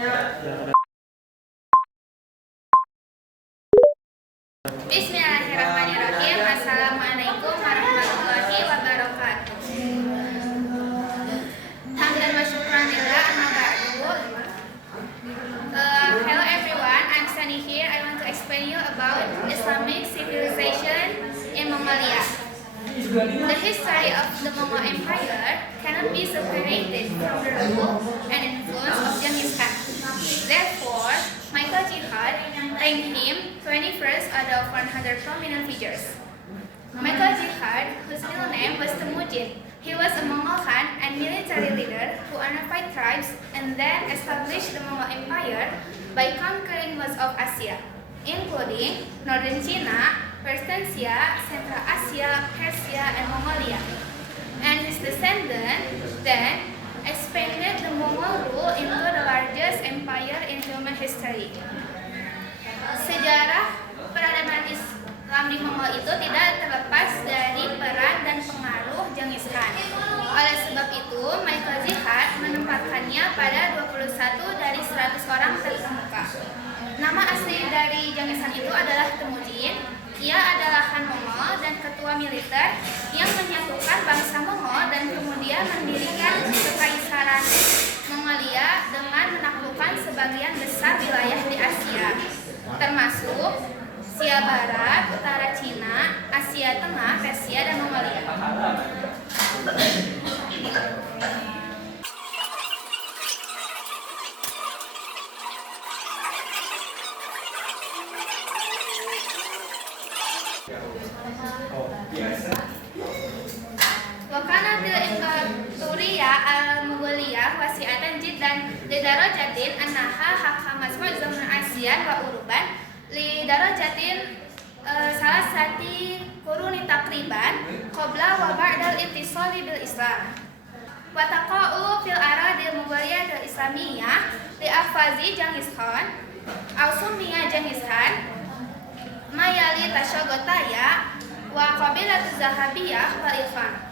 Bismillahirrahmanirrahim. Assalamualaikum warahmatullahi wabarakatuh. Hamdan wa syukran lillah, amma ba'du. Hello everyone, I'm Sunny here. I want to explain you about Islamic civilization in Mongolia. The history of the Mongol Empire cannot be separated from the rule and influence of Genghis Khan. Therefore, Michael Jihad ranked him 21st out of 100 prominent figures. Michael Jihad, whose real name was Temujin, he was a Mongol Khan and military leader who unified tribes and then established the Mongol Empire by conquering most of Asia, including northern China, Persia, Central Asia, Persia, and Mongolia. And his descendants then expanded the Mongol rule into the largest empire in human history. Sejarah peradaban Islam di Mongol itu tidak terlepas dari peran dan pengaruh Genghis Khan. Oleh sebab itu, Michael Jihad menempatkannya pada 21 dari 100 orang terkemuka. Nama asli dari Genghis Khan itu adalah Temujin. Ia adalah Khan Mongol dan ketua militer yang menyatukan bangsa Mongol dan kemudian mendirikan kekaisaran Mongolia dengan menaklukkan sebagian besar wilayah di Asia, termasuk Asia Barat, Utara Cina, Asia Tengah, Persia, dan Mongolia. Wakana til Imperatoria al-Mongolia wasi'atan jiddan lidarajatin annaha hakamat zaman Asian wa Uruban lidarajatin salah sati kuruni takriban qabla wa ba'dal ittisali bil Islam wa taqa'u fil aradil Mongolia al Islamiyah li afazi Genghis Khan aw summiya Genghis Khan mayali Tashogotaya wa qabilat Zahabiyah wal Irfan.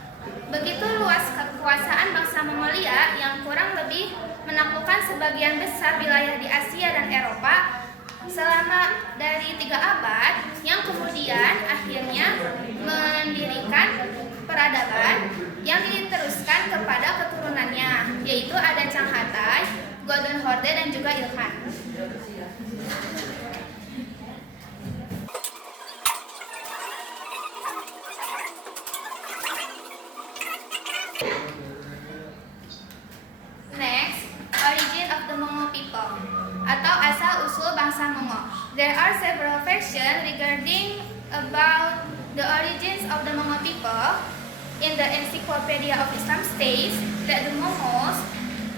Begitu luas kekuasaan bangsa Mongolia yang kurang lebih menaklukkan sebagian besar wilayah di Asia dan Eropa selama dari 3 abad yang kemudian akhirnya mendirikan peradaban yang diteruskan kepada keturunannya, yaitu ada Changhatai, Golden Horde, dan juga Ilkhan. Next, origin of the Mongol people atau asal-usul bangsa Mongol. There are several versions regarding about the origins of the Mongol people. In the Encyclopedia of Islam states that the Mongols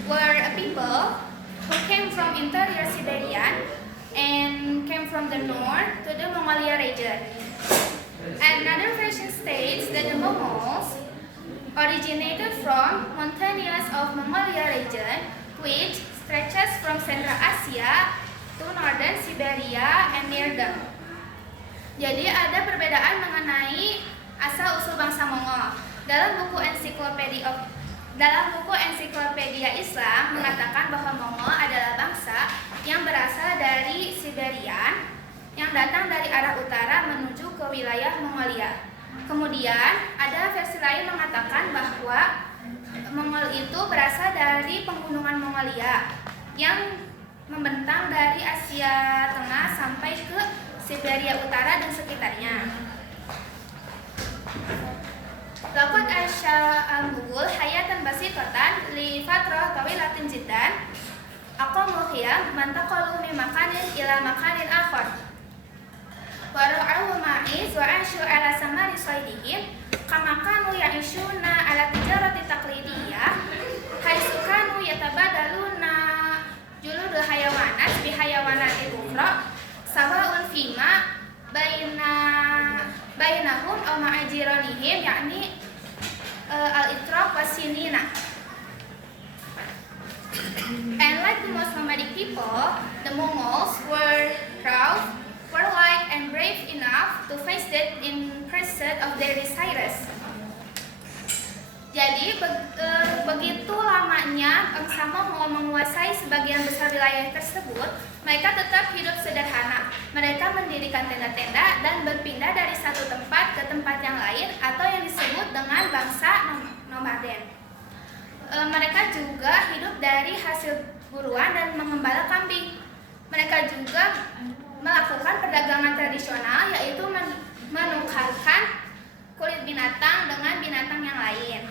were a people who came from interior Siberia and came from the north to the Mongolia region. Another version states that the Mongols originated from mountains of Mongolia region, which stretches from Central Asia to northern Siberia and near them. Jadi ada perbedaan mengenai asal-usul bangsa Mongol. Dalam buku ensiklopedia Islam mengatakan bahwa Mongol adalah bangsa yang berasal dari Siberia yang datang dari arah utara menuju ke wilayah Mongolia. Kemudian ada versi lain mengatakan bahwa Mongol itu berasal dari pegunungan Mongolia yang membentang dari Asia Tengah sampai ke Siberia Utara dan sekitarnya. Laqad asya al-Mughul hayatan basitatan li fatrah tawilatin jiddan aqamu khiyam man taqalu min makanin ila makanin akhar. Wara'u ma'iz wa asyu ala samari saydihim kama kanu ya'ishuna ala tijarati taqlidiyah haitsu kanu yatabadaluna juludul hayawanat bi hayawanatil ukhra sawa'un fima bainahum aw ma'ajiranihim yakni al-itraq wasinina. And like the most nomadic people, the Mongols were proud, warlike, and brave enough to face death in pursuit of their desires. Jadi begitu lamanya bangsa Mongol menguasai sebagian besar wilayah tersebut, mereka tetap hidup sederhana. Mereka mendirikan tenda-tenda dan berpindah dari satu tempat ke tempat yang lain atau yang disebut dengan bangsa nomaden. Mereka juga hidup dari hasil buruan dan mengembala kambing. Mereka juga melakukan perdagangan tradisional, yaitu menukarkan kulit binatang dengan binatang yang lain,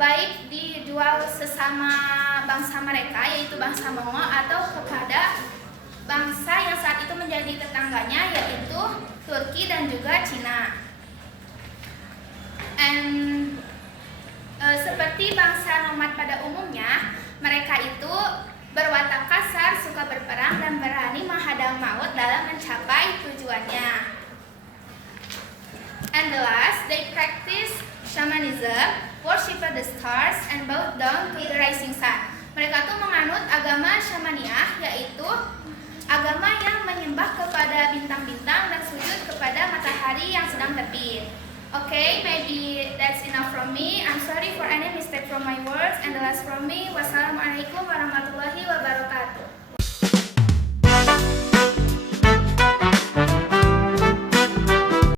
baik dijual sesama bangsa mereka, yaitu bangsa Mongol, atau kepada bangsa yang saat itu menjadi tetangganya, yaitu Turki dan juga Cina. Seperti bangsa nomad pada umumnya, mereka itu berwatak kasar, suka berperang, dan berani menghadang maut dalam mencapai tujuannya. And the last, they practice shamanism, worship the stars, and bow down to the rising sun. Mereka tuh menganut agama Syamaniah, yaitu agama yang menyembah kepada bintang-bintang dan sujud kepada matahari yang sedang terbit. Okay, maybe that's enough from me. I'm sorry for any mistake from my words. And the last from me, wassalamualaikum warahmatullahi wabarakatuh.